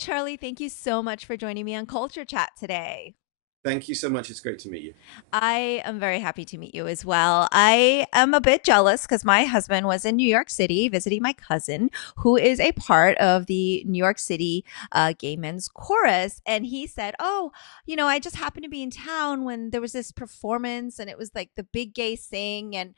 Charlie. Thank you so much for joining me on Culture Chat today. Thank you so much. It's great to meet you. I am very happy to meet you as well. I am a bit jealous because my husband was in New York City visiting my cousin, who is a part of the New York City Gay Men's Chorus. And he said, "Oh, I just happened to be in town when there was this performance, and it was like the big gay sing. And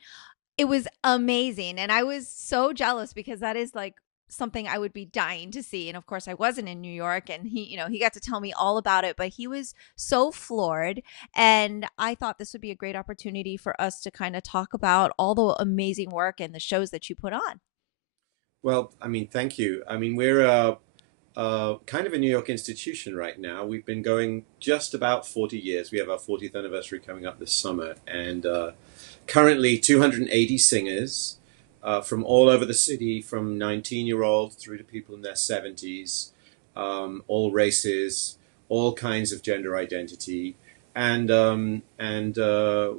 it was amazing, and I was so jealous because that is, like, something I would be dying to see, and, of course, I wasn't in New York, and he got to tell me all about it, but he was so floored, and I thought this would be a great opportunity for us to kinda talk about all the amazing work and the shows that you put on. Well, thank you. We're kind of a New York institution right now. We've been going just about 40 years. We have our 40th anniversary coming up this summer, and currently 280 singers from all over the city, from 19-year-olds through to people in their 70s, all races, all kinds of gender identity, and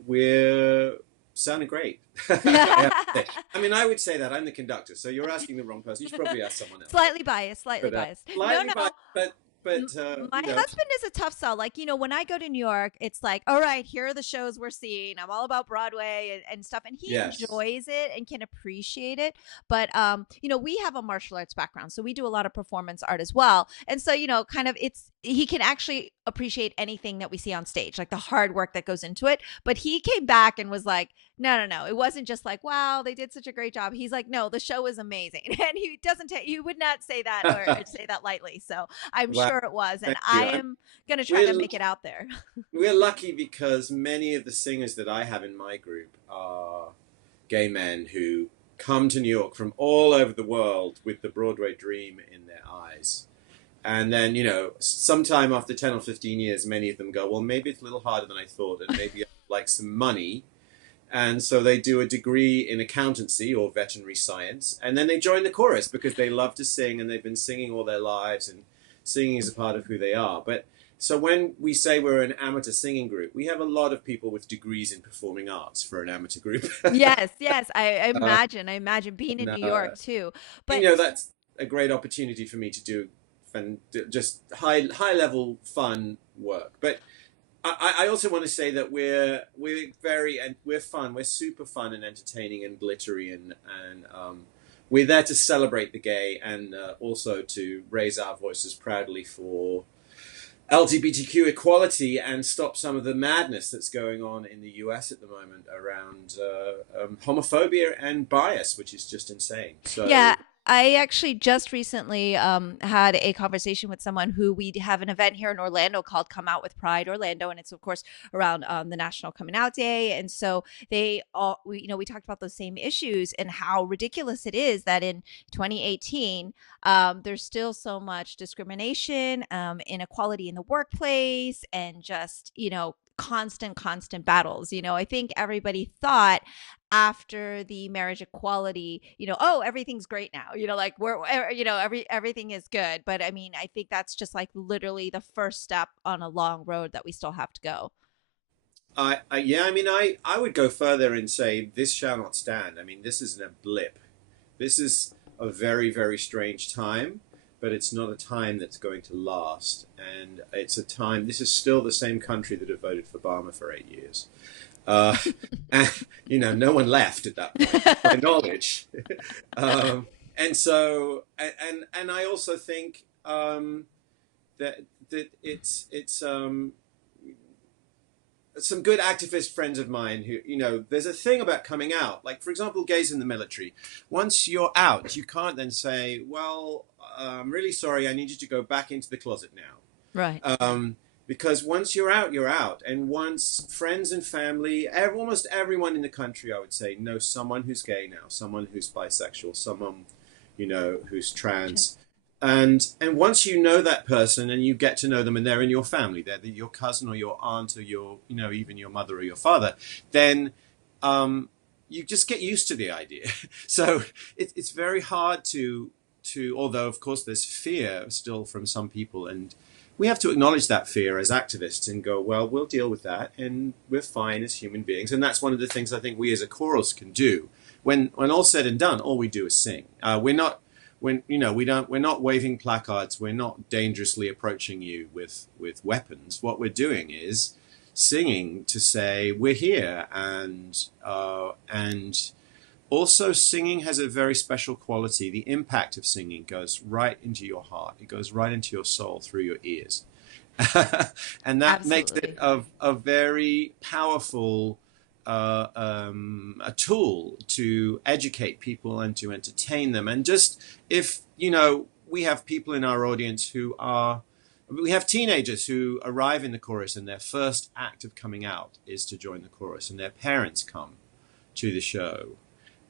we're sounding great. I have to say. I would say that I'm the conductor, so you're asking the wrong person. You should probably ask someone else. Slightly biased, slightly But biased. No, slightly no. biased, but My husband is a tough sell. Like, when I go to New York, it's like, all right, here are the shows we're seeing. I'm all about Broadway and stuff. And he yes, enjoys it and can appreciate it. But, we have a martial arts background. So we do a lot of performance art as well. And so, kind of he can actually appreciate anything that we see on stage, like the hard work that goes into it. But he came back and was like, no, no, no. It wasn't just like, wow, they did such a great job. He's like, no, the show was amazing. And he doesn't he would not say that or say that lightly. So I'm well, sure it was. And thank I you. am going to try to We're make it out there. we're lucky because many of the singers that I have in my group are gay men who come to New York from all over the world with the Broadway dream in their eyes. And then, sometime after 10 or 15 years, many of them go, well, maybe it's a little harder than I thought, and maybe I'd like some money. And so they do a degree in accountancy or veterinary science, and then they join the chorus because they love to sing and they've been singing all their lives, and singing is a part of who they are. But so when we say we're an amateur singing group, we have a lot of people with degrees in performing arts for an amateur group. Yes, yes. uh, I imagine being in and, New York too. and, But that's a great opportunity for me to do just high level fun work. But I also want to say that we're fun. We're super fun and entertaining and glittery, and we're there to celebrate the gay and also to raise our voices proudly for LGBTQ equality and stop some of the madness that's going on in the US at the moment around homophobia and bias, which is just insane. yeah, So I actually just recently had a conversation with someone who we have an event here in Orlando called Come Out with Pride Orlando, and it's of course around the National Coming Out Day, and so we talked about those same issues and how ridiculous it is that in 2018 there's still so much discrimination, inequality in the workplace, and just constant battles. I think everybody thought after the marriage equality, oh, everything's great now. Like everything is good. But I mean, I think that's just like literally the first step on a long road that we still have to go. I would go further and say this shall not stand. This isn't a blip. This is a very, very strange time, but it's not a time that's going to last. And it's a time, this is still the same country that have voted for Obama for 8 years. Uh, and, no one left at that point, to my knowledge. And so, and I also think that it's some good activist friends of mine who, there's a thing about coming out. Like, for example, gays in the military. Once you're out, you can't then say, well, I'm really sorry, I need you to go back into the closet now. Right. Because once you're out, you're out. And once friends and family, almost everyone in the country, I would say, knows someone who's gay now, someone who's bisexual, someone, who's trans. And once you know that person and you get to know them and they're in your family, they're your cousin or your aunt or your, even your mother or your father, then you just get used to the idea. So it's very hard although of course there's fear still from some people, and we have to acknowledge that fear as activists and go, well, we'll deal with that and we're fine as human beings. And that's one of the things I think we as a chorus can do. When all's said and done, all we do is sing. when we're not waving placards, we're not dangerously approaching you with weapons. What we're doing is singing to say we're here, and also singing has a very special quality. The impact of singing goes right into your heart. It goes right into your soul through your ears. And that makes it Absolutely. a very powerful a tool to educate people and to entertain them. And just if, we have people in our audience we have teenagers who arrive in the chorus and their first act of coming out is to join the chorus, and their parents come to the show.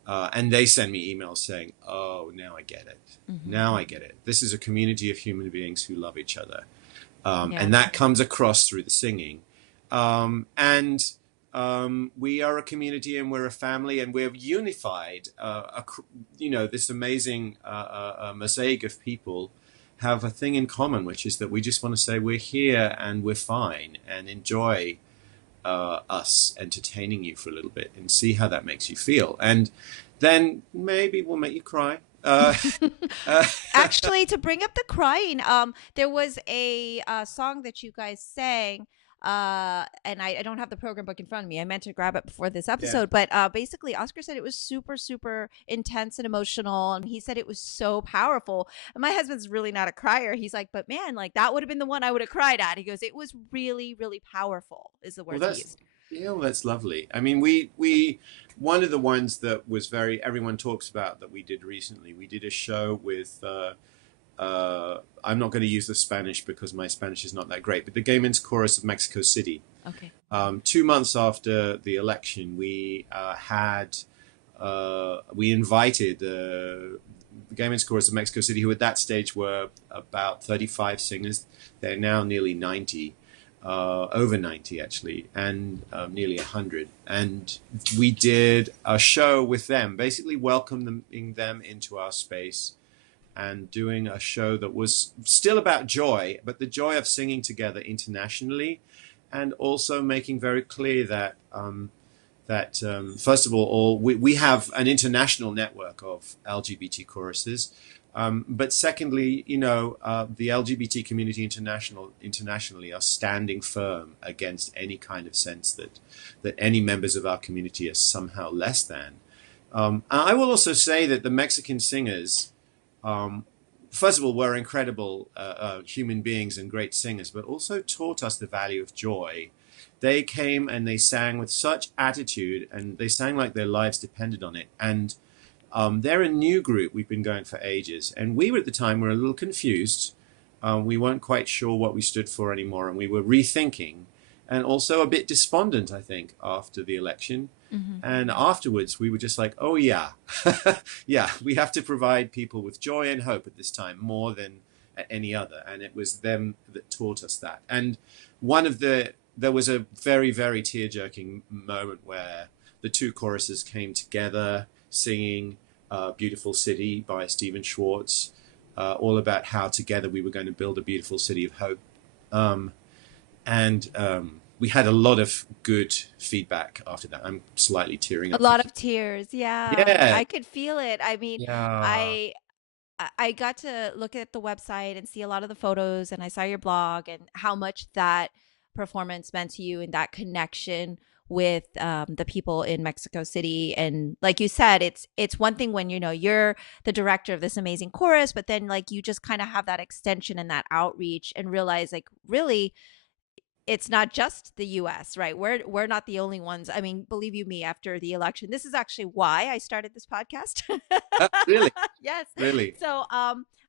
And they send me emails saying, "Oh, now I get it. Now I get it. This is a community of human beings who love each other." Yeah. And that comes across through the singing. And we are a community, and we're a family, and we're unified. This amazing mosaic of people have a thing in common, which is that we just want to say we're here and we're fine, and enjoy us entertaining you for a little bit and see how that makes you feel. And then maybe we'll make you cry. Actually, to bring up the crying, there was a song that you guys sang, and I don't have the program book in front of me. I meant to grab it before this Yeah. episode, but basically, Oscar said it was super, super intense and emotional, and he said it was so powerful. And my husband's really not a crier. He's like, but man, like that would have been the one I would have cried at. He goes, it was really, really powerful, is the Well, words he used. that's lovely. I mean, we one of the ones that was everyone talks about that we did recently. We did a show with. I'm not going to use the Spanish because my Spanish is not that great, but the Gay Men's Chorus of Mexico City. Okay. 2 months after the election, we invited the Gay Men's Chorus of Mexico City, who at that stage were about 35 singers. They're now nearly 90. Over 90 actually, and nearly 100. And we did a show with them, basically welcoming them into our space and doing a show that was still about joy, but the joy of singing together internationally, and also making very clear that first of all, we have an international network of LGBT choruses. But secondly, the LGBT community internationally are standing firm against any kind of sense that any members of our community are somehow less than. I will also say that the Mexican singers, first of all, were incredible human beings and great singers, but also taught us the value of joy. They came and they sang with such attitude, and they sang like their lives depended on it. And they're a new group. We've been going for ages. And we at the time were a little confused. We weren't quite sure what we stood for anymore. And we were rethinking, and also a bit despondent, I think, after the election. And afterwards, we were just like, oh, yeah, yeah, we have to provide people with joy and hope at this time more than at any other. And it was them that taught us that. And there was a very, very tear-jerking moment where the two choruses came together singing Beautiful City by Stephen Schwartz, all about how together we were going to build a beautiful city of hope. And we had a lot of good feedback after that. I'm slightly tearing A up. lot of tears. Yeah. Yeah. I could feel it. I mean, Yeah. I got to look at the website and see a lot of the photos, and I saw your blog and how much that performance meant to you and that connection with the people in Mexico City. And like you said, it's one thing when you're the director of this amazing chorus, but then like you just kind of have that extension and that outreach and realize like really it's not just the US, right? We're not the only ones. I mean, believe you me, after the election, this is actually why I started this podcast. Really? Yes. Really? So,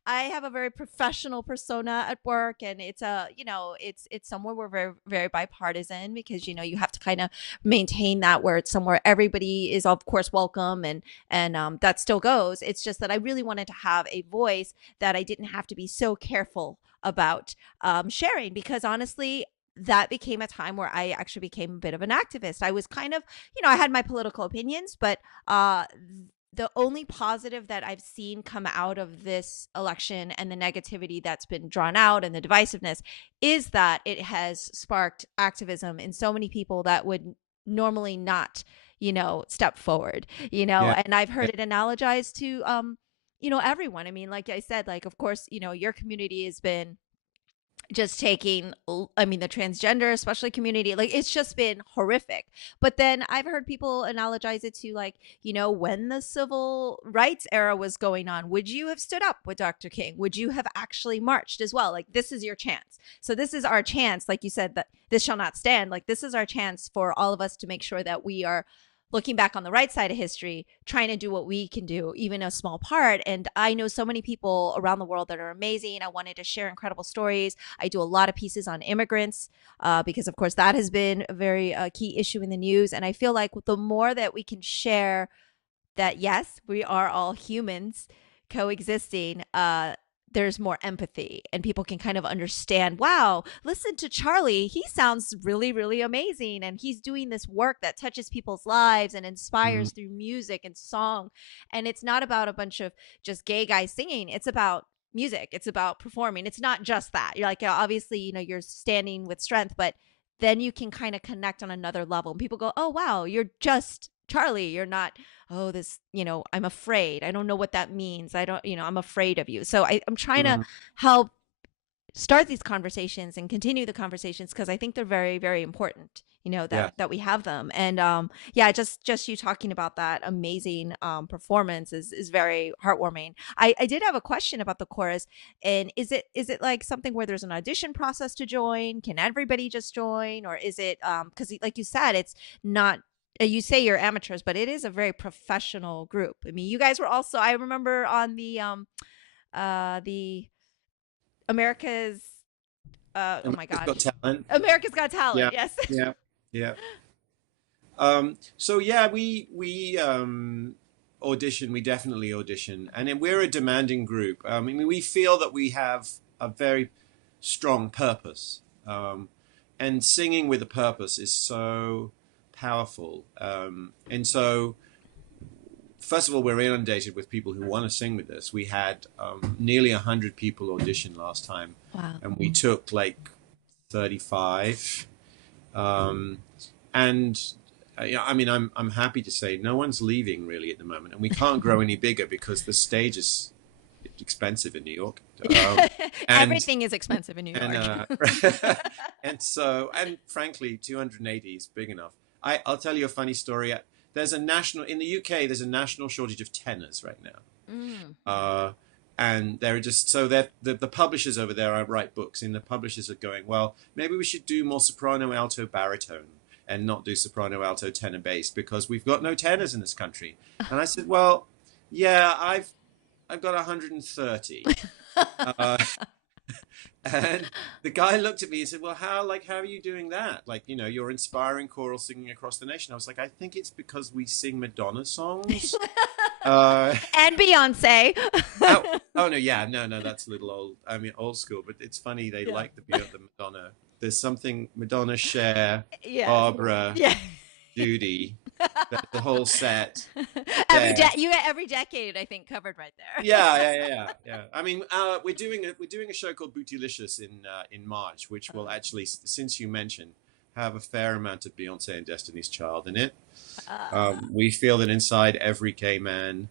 I have a very professional persona at work, and it's it's somewhere we're very, very bipartisan because, you have to kind of maintain that where it's somewhere everybody is of course welcome, and that still goes. It's just that I really wanted to have a voice that I didn't have to be so careful about sharing, because honestly, that became a time where I actually became a bit of an activist. I was kind of, I had my political opinions, but the only positive that I've seen come out of this election and the negativity that's been drawn out and the divisiveness is that it has sparked activism in so many people that would normally not, step forward, Yeah. and I've heard Yeah. it analogized to, everyone. I mean, like I said, like, of course, your community has been just taking, I mean, the transgender, especially community, like, it's just been horrific. But then I've heard people analogize it to, like, when the civil rights era was going on, would you have stood up with Dr. King? Would you have actually marched as well? Like, this is your chance. So this is our chance, like you said, that this shall not stand. Like, this is our chance for all of us to make sure that we are looking back on the right side of history, trying to do what we can do, even a small part. And I know so many people around the world that are amazing. I wanted to share incredible stories. I do a lot of pieces on immigrants because, of course, that has been a very key issue in the news. And I feel like the more that we can share that, yes, we are all humans coexisting, there's more empathy and people can kind of understand, wow, listen to Charlie. He sounds really, really amazing. And he's doing this work that touches people's lives and Mm, inspires through music and song. And it's not about a bunch of just gay guys singing. It's about music. It's about performing. It's not just that. You're like, obviously, you're standing with strength, but then you can kind of connect on another level. And people go, oh, wow, you're just Charlie. You're not, oh, this, I'm afraid. I don't know what that means. I don't, I'm afraid of you. So I'm trying to mm, help start these conversations and continue the conversations because I think they're very, very important, yeah. that we have them. And yeah, just you talking about that amazing performance is very heartwarming. I did have a question about the chorus. And is it like something where there's an audition process to join? Can everybody just join? Or is it because like you said, it's not, you say you're amateurs, but it is a very professional group. I mean, you guys were also, I remember on the America's oh my America's Got gosh, Talent. America's Got Talent. Yeah, Yes. yeah, yeah. So yeah, we audition. We definitely audition, and then we're a demanding group. I mean, we feel that we have a very strong purpose, and singing with a purpose is so powerful. And so, first of all, we're inundated with people who want to sing with us. We had nearly 100 people audition last time, Wow. and we took like 35. Um, and yeah, I mean, I'm happy to say no one's leaving really at the moment, and we can't grow any bigger because the stage is expensive in New York, and Everything is expensive in New and York. and frankly, 280 is big enough. I'll tell you a funny story. There's a national in the UK. There's a national shortage of tenors right now. Mm. And they're just so that the publishers over there write books, and the publishers are going, well, maybe we should do more soprano, alto, baritone, and not do soprano, alto, tenor, bass because we've got no tenors in this country. And I said, well, yeah, I've got 130. Uh, and the guy looked at me and said, well, how are you doing that? Like, you're inspiring choral singing across the nation. I was like, I think it's because we sing Madonna songs. Uh, And Beyonce. Oh, oh no, yeah, no, that's a little old. I mean, old school, but it's funny they Yeah. like the Madonna. There's something Madonna, Cher, Yes. Barbara, Yeah. Judy, the whole set Every there. you get every decade, I think, covered right there. Yeah. I mean, we're doing a show called Bootylicious in March, which will actually, since you mentioned, have a fair amount of Beyonce and Destiny's Child in it. We feel that inside every gay man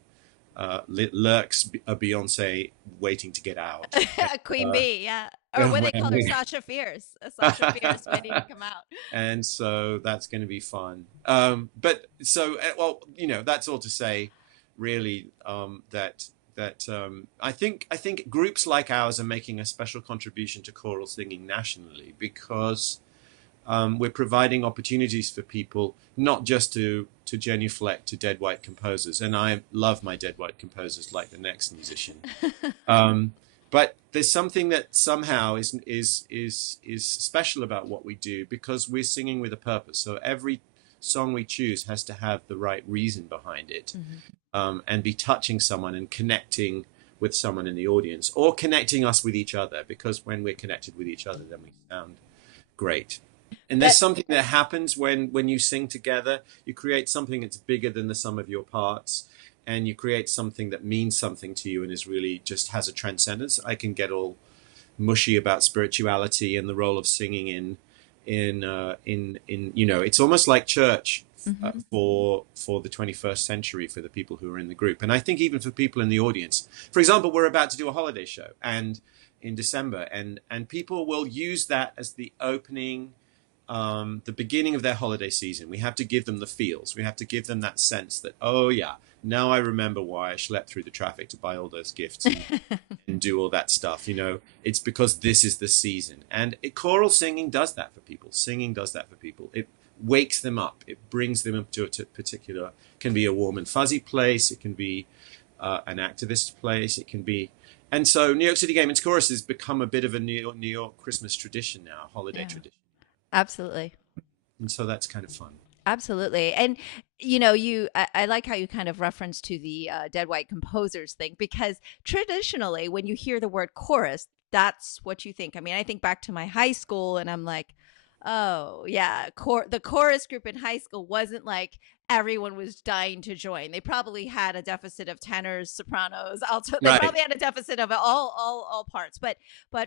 lurks a Beyonce waiting to get out. Queen Uh, Bee, yeah. Or what they call her, we- Sasha Fierce. Sasha Fierce waiting to come out. and so that's going to be fun. But so, well, that's all to say, really, that I think groups like ours are making a special contribution to choral singing nationally because we're providing opportunities for people not just to genuflect to dead white composers, and I love my dead white composers like the next musician. But there's something that somehow is special about what we do because we're singing with a purpose. So every song we choose has to have the right reason behind it, and be touching someone and connecting with someone in the audience, or connecting us with each other. Because when we're connected with each other, then we sound great. And there's But something that happens when you sing together. You create something that's bigger than the sum of your parts, and you create something that means something to you and is really just has a transcendence. I can get all mushy about spirituality and the role of singing you know, it's almost like church Hmm. for the 21st century for the people who are in the group. And I think even for people in the audience, for example, we're about to do a holiday show and in December, and people will use that as the opening, the beginning of their holiday season. We have to give them the feels. We have to give them that sense that, oh yeah, now I remember why I schlepped through the traffic to buy all those gifts and do all that stuff. You know, it's because this is the season. And choral singing does that for people. Singing does that for people. It wakes them up. It brings them up to a particular, can be a warm and fuzzy place. It can be an activist place. It can be, and so New York City Gay Men's Chorus has become a bit of a New York Christmas tradition now, holiday Yeah, tradition. absolutely. And so that's kind of fun. Absolutely. And I like how you kind of reference to the dead white composers thing, because traditionally when you hear the word chorus, that's what you think. I mean, I think back to my high school and I'm like, oh yeah, the chorus group in high school wasn't like everyone was dying to join. They probably had a deficit of tenors, sopranos, alto. They Right. probably had a deficit of all parts. But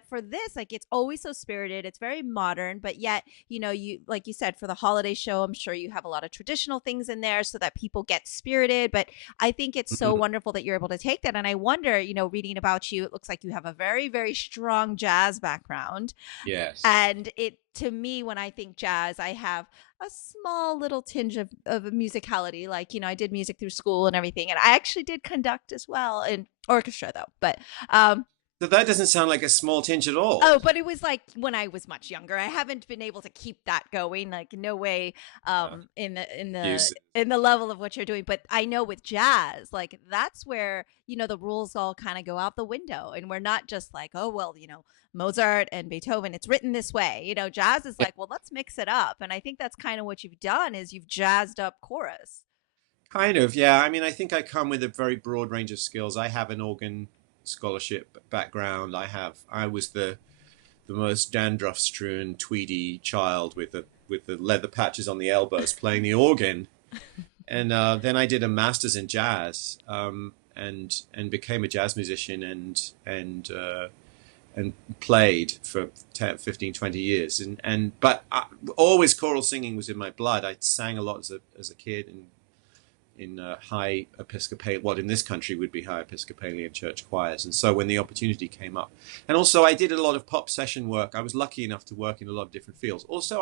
for this, like, it's always so spirited. It's very modern, but yet, you, like you said, for the holiday show, I'm sure you have a lot of traditional things in there so that people get spirited. But I think it's so Mhm. wonderful that you're able to take that. And I wonder, reading about you, it looks like you have a very, very strong jazz background. Yes. And it, to me, when I think jazz, I have a small little tinge of musicality. Like, I did music through school and everything. And I actually did conduct as well in orchestra, though. Um, So that doesn't sound like a small tinge at Oh, all. but it was like when I was much younger. I haven't been able to keep that going. Like, no way, Uh, Excuses. in the level of what you're doing. But I know with jazz, like, that's where, the rules all kind of go out the window. And we're not just like, oh well, Mozart and Beethoven, it's written this way. Jazz is Yeah, like, well, let's mix it up. And I think that's kind of what you've done, is you've jazzed up chorus. kind of. Yeah. I mean, I think I come with a very broad range of skills. I have an organ scholarship background. I was the most dandruff-strewn, tweedy child with the leather patches on the elbows playing the organ. And then I did a master's in jazz, and became a jazz musician and played for 10, 15, 20 years. But always choral singing was in my blood. I sang a lot as a kid in high Episcopalian, what in this country would be high Episcopalian church choirs. And so when the opportunity came up, and also I did a lot of pop session work. I was lucky enough to work in a lot of different fields. Also,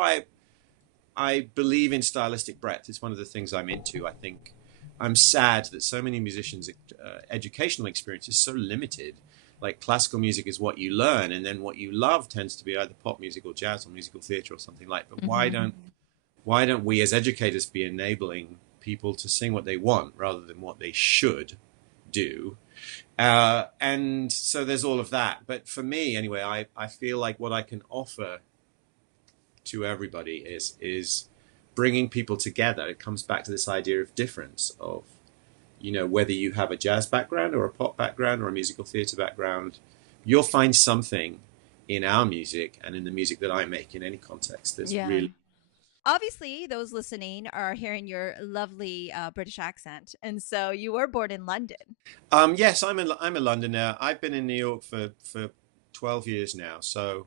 I believe in stylistic breadth. It's one of the things I'm into. I think I'm sad that so many musicians' educational experience is so limited. Like classical music is what you learn, and then what you love tends to be either pop music or jazz or musical theatre or something like. But Mm-hmm. why don't we as educators be enabling people to sing what they want rather than what they should do? And so there's all of that. But for me, anyway, I feel like what I can offer to everybody is bringing people together. It comes back to this idea of difference of, whether you have a jazz background or a pop background or a musical theatre background, you'll find something in our music and in the music that I make in any context that's Yeah. really. Obviously, those listening are hearing your lovely British accent. And so you were born in London. Yes, I'm a Londoner. I've been in New York for 12 years now. So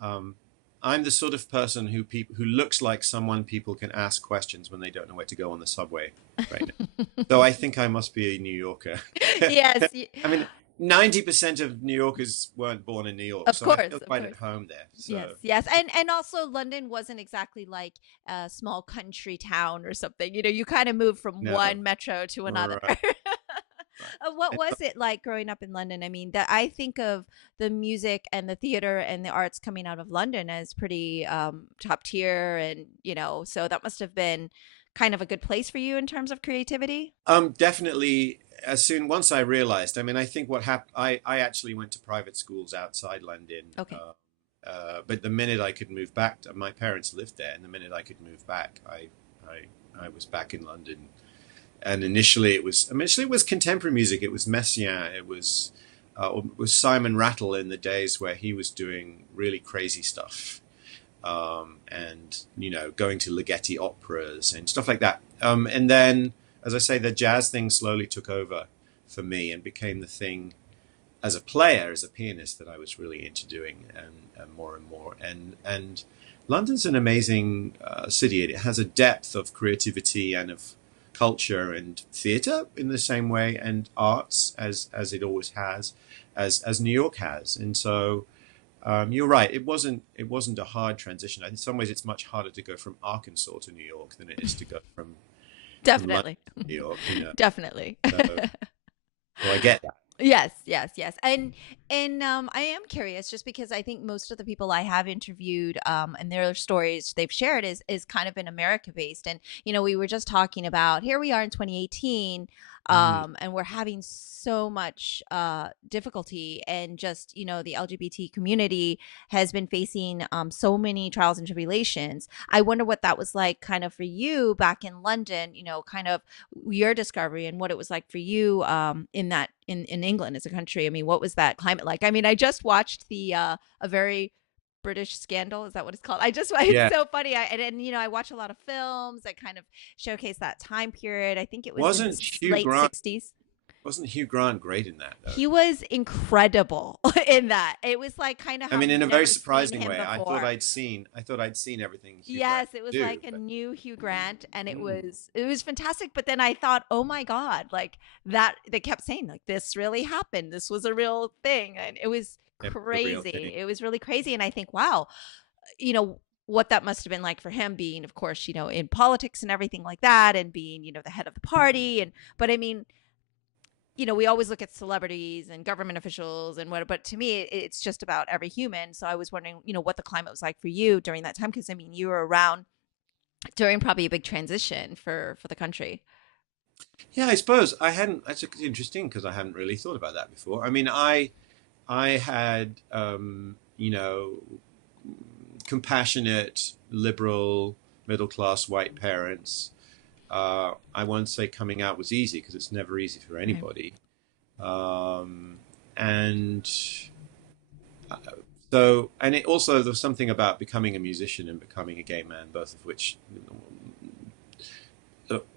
um, I'm the sort of person who looks like someone people can ask questions when they don't know where to go on the subway right now. So I think I must be a New Yorker. Yes, I mean, 90% of New Yorkers weren't born in New York, of so I feel course, of quite at course. home there. Yes, So yes. And also London wasn't exactly like a small country town or something. You kind of moved from no, one metro to another. right, right. What And was it like growing up in London? I mean, that I think of the music and the theater and the arts coming out of London as pretty top tier, and so that must have been kind of a good place for you in terms of creativity. definitely. Once I realized, I mean, I think what happened, I actually went to private schools outside London. Okay. But the minute I could move back, my parents lived there, and the minute I could move back, I was back in London. And initially it was contemporary music. It was Messiaen. It was Simon Rattle in the days where he was doing really crazy stuff, and going to Ligeti operas and stuff like that. And then, as I say, the jazz thing slowly took over for me and became the thing as a player, as a pianist, that I was really into doing, and more and more. And London's an amazing city. It has a depth of creativity and of culture and theatre in the same way, and arts as it always has, as New York has. And so you're right. It wasn't a hard transition. In some ways, it's much harder to go from Arkansas to New York than it is to go from London Definitely. to New York. You know, Definitely. so I get that. Yes, yes, yes. And I am curious just because I think most of the people I have interviewed and their stories they've shared is kind of been America based. And we were just talking about here we are in 2018 Mm, and we're having so much difficulty and just the LGBT community has been facing so many trials and tribulations. I wonder what that was like kind of for you back in London, kind of your discovery and what it was like for you in that in England as a country. I mean, what was that climate like? I mean, I just watched the a very British Scandal. Is that what it's called? I just it's yeah. so funny. And I watch a lot of films that kind of showcase that time period. I think it was in the Wasn't Hugh late Grant 60s. wasn't Hugh Grant great in that though? He was incredible in that. It was like kind of I how mean, in we'd a very never seen surprising him way. before. I thought I'd seen everything Hugh Grant Yes, it was could do, like a but new Hugh Grant and it mm, was it was fantastic, but then I thought, "Oh my god, like that they kept saying like this really happened. This was a real thing." And it was it was the real crazy. thing. It was really crazy and I think, "Wow, you know, what that must have been like for him being of course, in politics and everything like that and being, the head of the party and but I mean, we always look at celebrities and government officials and what, but to me, it's just about every human. So I was wondering, what the climate was like for you during that time, because I mean, you were around during probably a big transition for the country. Yeah, I suppose I hadn't. That's interesting because I hadn't really thought about that before. I mean, I had compassionate, liberal, middle class white parents. I won't say coming out was easy because it's never easy for Right. anybody. Um, and uh, and it also there was something about becoming a musician and becoming a gay man, both of which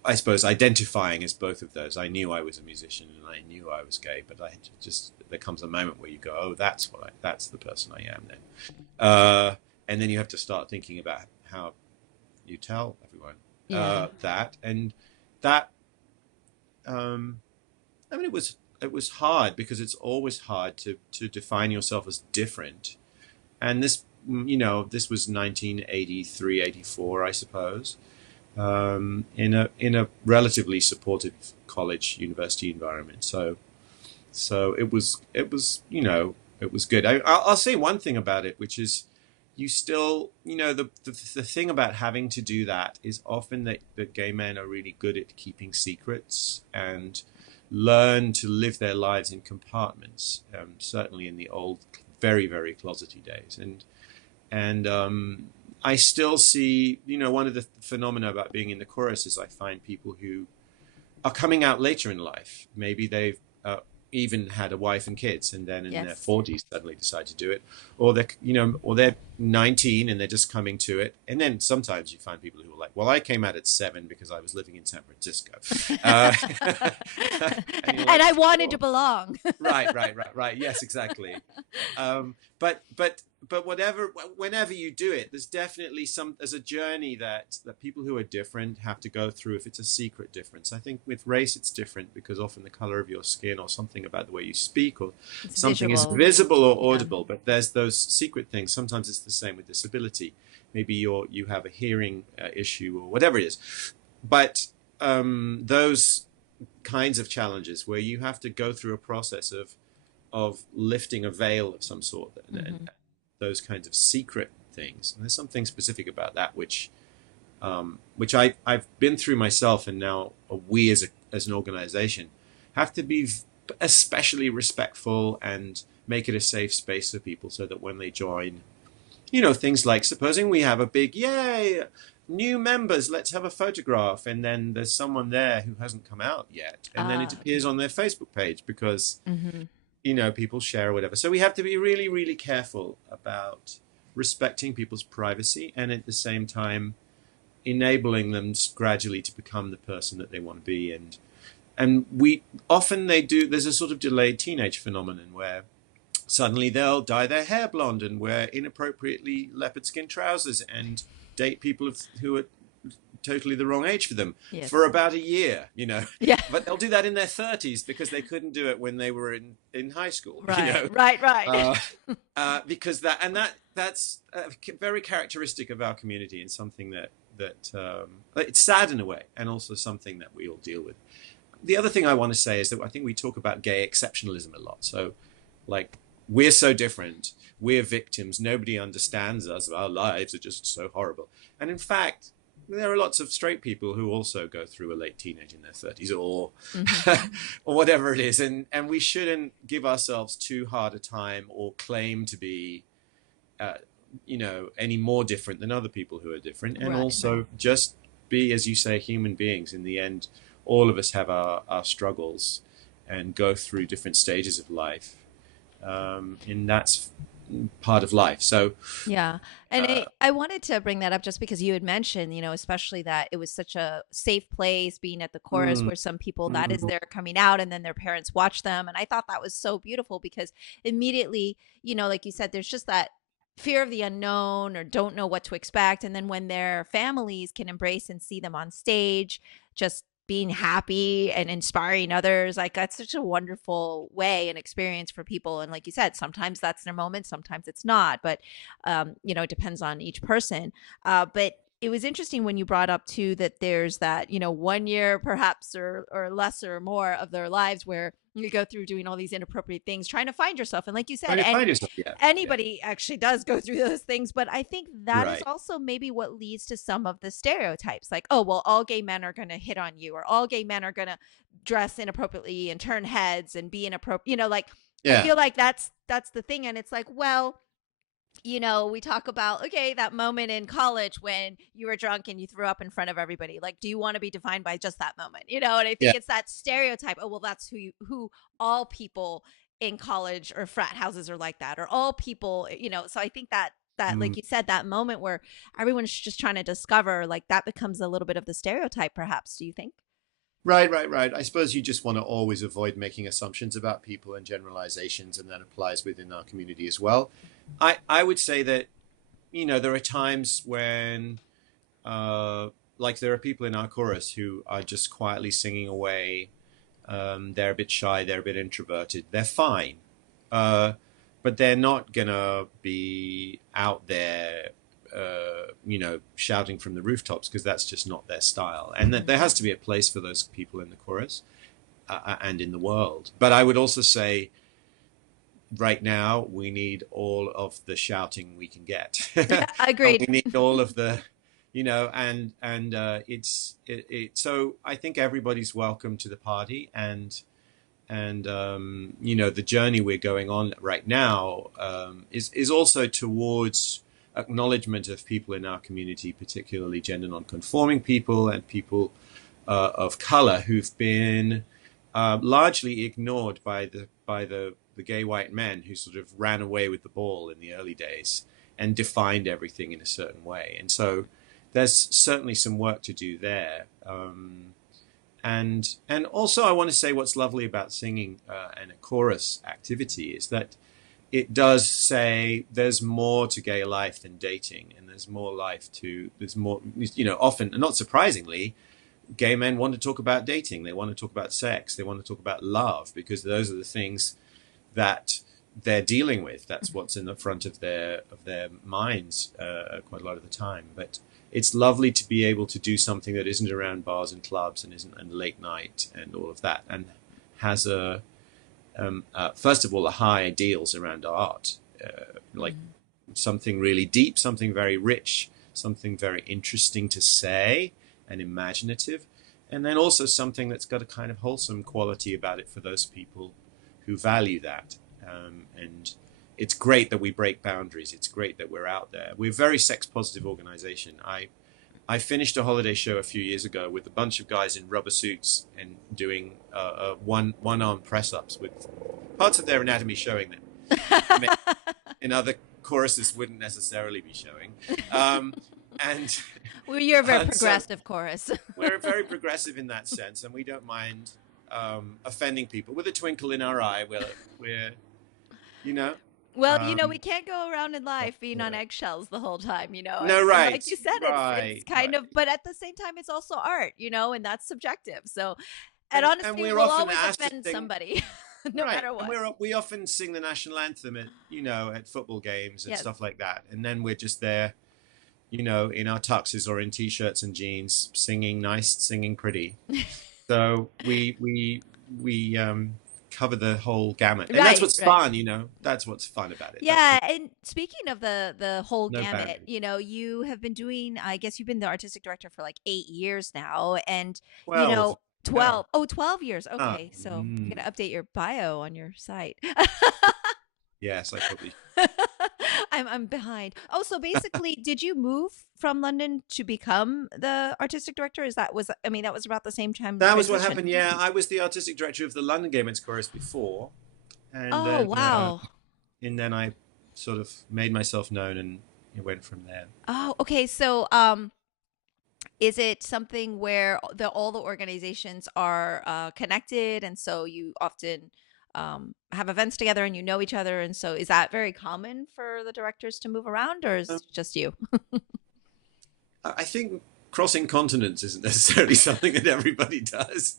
I suppose identifying as both of those. I knew I was a musician and I knew I was gay, but I just there comes a moment where you go, oh, that's the person I am then, and then you have to start thinking about how you tell everyone Yeah. that, and that I mean it was hard because it's always hard to define yourself as different, and this was 1983, 84, I suppose, in a relatively supportive college university environment. So it was good. I'll say one thing about it, which is you still the thing about having to do that is often that gay men are really good at keeping secrets and learn to live their lives in compartments. Certainly in the old, very very closety days, and I still see, one of the phenomena about being in the chorus is I find people who are coming out later in life. Maybe they've even had a wife and kids, and then in their Yes. 40s suddenly decide to do it, or they're 19 and they're just coming to it. And then sometimes you find people who are like, "Well, I came out at 7 because I was living in San Francisco," uh, and you're And like, I wanted to "Sure, belong. right, right, right, right, yes, exactly." But whenever you do it, there's a journey that people who are different have to go through if it's a secret difference. I think with race it's different because often the color of your skin or something about the way you speak or It's something is visual. visible or Yeah. audible, but there's those secret things. Sometimes it's the same with disability. Maybe you have a hearing issue or whatever it is, but those kinds of challenges where you have to go through a process of lifting a veil of some sort, and Hmm. those kinds of secret things. And there's something specific about that which I've been through myself, and now we as an organization have to be especially respectful and make it a safe space for people, so that when they join, things like supposing we have a big yay new members, let's have a photograph, and then there's someone there who hasn't come out yet, and then it appears Okay. on their Facebook page because Hmm. people share or whatever. So we have to be really, really careful about respecting people's privacy and at the same time enabling them gradually to become the person that they want to be. And we often they do. There's a sort of delayed teenage phenomenon where Suddenly they'll dye their hair blonde and wear inappropriately leopard skin trousers and date people who are totally the wrong age for them for Yes. about a year, Yeah. but they'll do that in their 30s because they couldn't do it when they were in high school, Right. Right. Right. uh, because that's very characteristic of our community, and something that it's sad in a way, and also something that we all deal with. The other thing I want to say is that I think we talk about gay exceptionalism a lot. So, like, we're so different, we're victims, nobody understands us, our lives are just so horrible. And in fact, there are lots of straight people who also go through a late teenage in their 30s, or Mm-hmm. or whatever it is, and we shouldn't give ourselves too hard a time or claim to be uh, any more different than other people who are different. And Right. also just be, as you say, human beings. In the end, all of us have our struggles and go through different stages of life, and that's part of life. So Yeah. And uh, I wanted to bring that up just because you had mentioned, especially that it was such a safe place being at the chorus mm, where some people that is mm, their coming out and then their parents watch them. And I thought that was so beautiful because immediately, like you said, there's just that fear of the unknown or don't know what to expect. And then when their families can embrace and see them on stage, just being happy and inspiring others, like that's such a wonderful way and experience for people. And like you said, sometimes that's their moment, sometimes it's not, but it depends on each person. But it was interesting when you brought up too that there's that, 1 year perhaps or less or more of their lives where you go through doing all these inappropriate things, trying to find yourself. And like you said, trying to and find yourself. Yeah, yeah, anybody actually does go through those things, but I think that is right. also maybe what leads to some of the stereotypes, like, oh well, all gay men are going to hit on you, or all gay men are going to dress inappropriately and turn heads and be inappropriate, like I Yeah, feel like that's the thing. And it's like, well, we talk about, okay, that moment in college when you were drunk and you threw up in front of everybody. Like, do you want to be defined by just that moment? And I yeah. think it's that stereotype. Oh, well, that's who all people in college or frat houses are like that, or all people, So I think that like Mm. you said, that moment where everyone's just trying to discover, like that becomes a little bit of the stereotype, perhaps. Do you think? Right, right, right. I suppose you just want to always avoid making assumptions about people and generalizations, and that applies within our community as well. I would say that, there are times when, like, there are people in our chorus who are just quietly singing away. They're a bit shy, they're a bit introverted, they're fine. Uh, but they're not going to be out there, shouting from the rooftops, because that's just not their style. And that there has to be a place for those people in the chorus, and in the world. But I would also say, right now, we need all of the shouting we can get, and we Agreed. need all of the, so I think everybody's welcome to the party, and the journey we're going on right now, is also towards acknowledgement of people in our community, particularly gender non-conforming people and people of color, who've been largely ignored by the gay white men who sort of ran away with the ball in the early days and defined everything in a certain way. And so there's certainly some work to do there. And also, I want to say what's lovely about singing and a chorus activity is that it does say there's more to gay life than dating, and there's more, often, and not surprisingly, gay men want to talk about dating, they want to talk about sex, they want to talk about love, because those are the things that they're dealing with. That's what's in the front of their minds quite a lot of the time. But it's lovely to be able to do something that isn't around bars and clubs and isn't and late night and all of that, and has first of all, a high ideals around art, like something really deep, something very rich, something very interesting to say and imaginative, and then also something that's got a kind of wholesome quality about it for those people who value that. And it's great that we break boundaries. It's great that we're out there. We're a very sex positive organization. I finished a holiday show a few years ago with a bunch of guys in rubber suits and doing one arm press ups with parts of their anatomy showing that in other choruses wouldn't necessarily be showing. And Well, you're a very and so progressive chorus. we're very progressive in that sense, and we don't mind offending people with a twinkle in our eye. you know. Well, we Um, can't go around in life being on yeah. eggshells the whole time, No, and right, like you said, it's right, kind right. of, but at the same time, it's also art, and that's subjective. So, and And honesty we're will often always asked to offend sing. somebody, no Right, matter and what. we often sing the national anthem at at football games and Yes. stuff like that, and then we're just there, in our tuxes or in t-shirts and jeans, singing nice, singing pretty. So we cover the whole gamut, and that's Right, what's right. fun. That's what's fun about it. That's Yeah, and speaking of the whole no gamut, boundaries. you have been doing, I guess you've been the artistic director for like 8 years now, and 12. Yeah. 12, oh, 12 years. Ah, Okay, so you gotta update your bio on your site. yes, I probably. I'm behind. Oh, so basically, did you move from London to become the artistic director? I mean, that was about the same time That was what transition. happened. Yeah, I was the artistic director of the London Gay Men's Chorus before, and Oh, then wow. I sort of made myself known, and it went from there. Oh, okay. So, is it something where all the organizations are connected, and so you often have events together, and you know each other, and so is that very common for the directors to move around, or is Um, it just you? I think crossing continents isn't necessarily something that everybody does.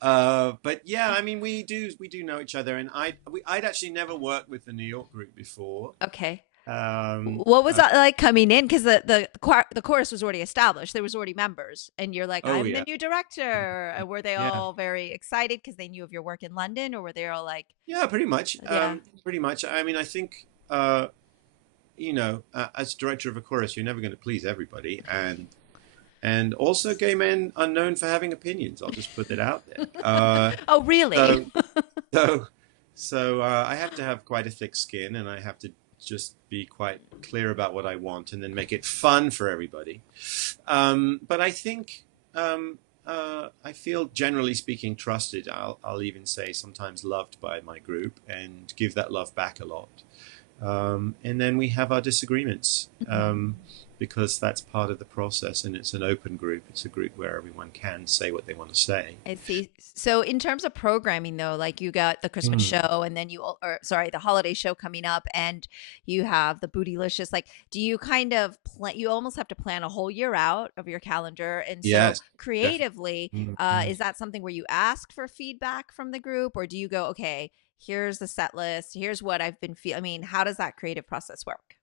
But yeah, I mean, we do know each other, and I'd actually never worked with the New York group before. Okay. Um, What was uh, that like coming in? Because the chorus was already established. There was already members, and you're like, oh I'm the yeah, new director. And were they yeah, all very excited because they knew of your work in London, or were they all like, yeah, pretty much. yeah, Pretty much. I mean, I think as director of a chorus, you're never going to please everybody, and also gay men are known for having opinions. I'll just put that out there. oh, really? So so so I have to have quite a thick skin, and I have to just be quite clear about what I want, and then make it fun for everybody. But I think I feel, generally speaking, trusted. I'll even say sometimes loved by my group, and give that love back a lot. And then we have our disagreements, because that's part of the process, and it's an open group. It's a group where everyone can say what they want to say. I see. So in terms of programming though, like you got the Christmas Mm. show and then or sorry, the holiday show coming up and you have the Bootylicious. Like, do you kind of plan, you almost have to plan a whole year out of your calendar. And so Yes, definitely. creatively, Mm. is that something where you ask for feedback from the group, or do you go, okay, here's the set list, here's what I've been feeling. I mean, how does that creative process work?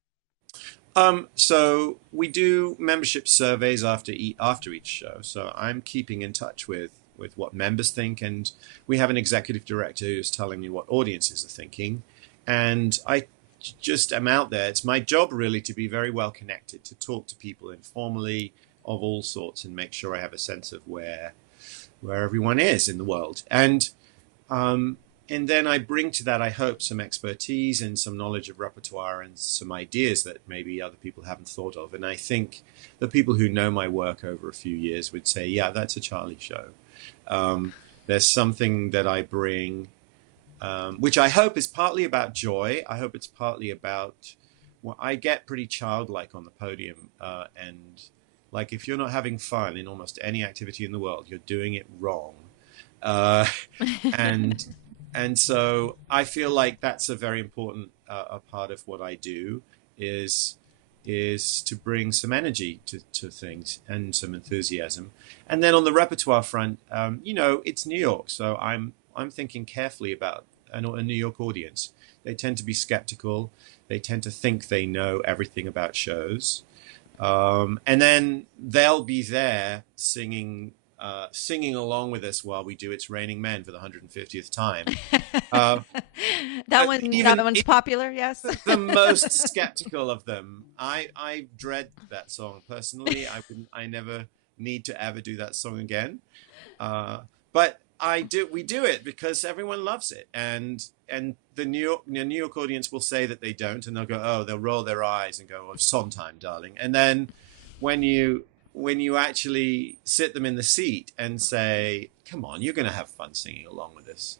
So we do membership surveys after each show. So I'm keeping in touch with what members think, and we have an executive director who's telling me what audiences are thinking, and I just am out there. It's my job really to be very well connected, to talk to people informally of all sorts, and make sure I have a sense of where everyone is in the world, um, and then I bring to that, I hope, some expertise and some knowledge of repertoire and some ideas that maybe other people haven't thought of. And I think the people who know my work over a few years would say, yeah, that's a Charlie show. There's something that I bring, which I hope is partly about joy. I hope it's partly about, well, I get pretty childlike on the podium. And like, if you're not having fun in almost any activity in the world, you're doing it wrong. Uh, and and so I feel like that's a very important a part of what I do, is to bring some energy to things and some enthusiasm. And then on the repertoire front, it's New York, so I'm thinking carefully about a New York audience. They tend to be skeptical. They tend to think they know everything about shows, and then they'll be there singing along with us while we do "It's Raining Men" for the 150th time. Uh, that one's popular, yes. the most skeptical of them, I dread that song personally. I never need to ever do that song again. But we do it because everyone loves it, and the New York audience will say that they don't, and they'll go, oh, they'll roll their eyes and go, oh, Sondheim, darling. And then when you actually sit them in the seat and say, come on, you're going to have fun singing along with us,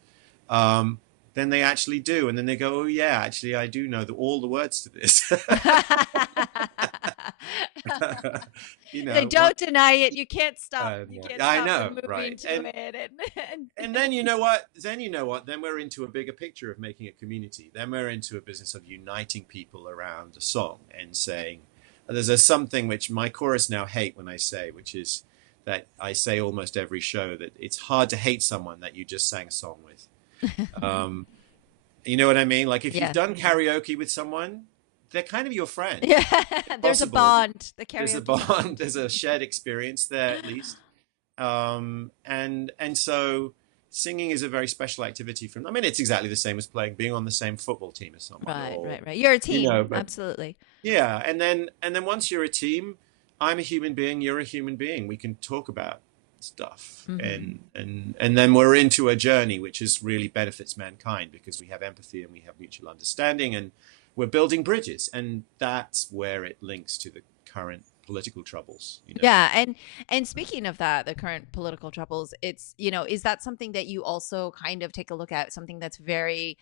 then they actually do. And then they go, oh, yeah, actually, I do know all the words to this. You They know, don't deny it. You can't stop. You no, can't I stop know, from moving right? to it, And then you know what? Then you know what? Then we're into a bigger picture of making a community. Then we're into a business of uniting people around a song and saying, there's something which my chorus now hate when I say, which is that I say almost every show that it's hard to hate someone that you just sang a song with. Um, you know what I mean? Like if you've yeah, done karaoke with someone, they're kind of your friend. yeah. There's a Possible. bond. The There's a karaoke bond. bond. There's a shared experience there at least. And so singing is a very special activity for them. I mean, it's exactly the same as being on the same football team as someone, Right, or right, right. You're a you team. know. But Absolutely. yeah, and then once you're a team, I'm a human being, you're a human being. We can talk about stuff, Hmm. and then we're into a journey which is really benefits mankind because we have empathy and we have mutual understanding, and we're building bridges, and that's where it links to the current political troubles, you know. Yeah, and speaking of that, the current political troubles, it's, is that something that you also kind of take a look at, something that's very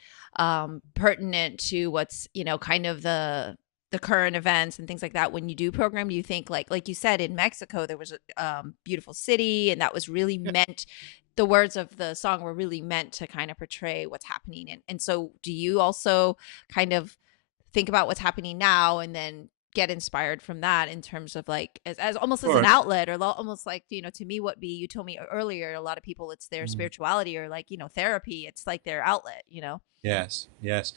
pertinent to what's, kind of the current events and things like that when you do program? Do you think like you said in Mexico there was a beautiful city and that was really Yeah, meant, the words of the song were really meant to kind of portray what's happening, and so do you also kind of think about what's happening now and then get inspired from that in terms of like as almost of as an course. outlet, or almost like, to me, what be you told me earlier, a lot of people it's their spirituality or like, therapy, it's like their outlet. Yes, yes.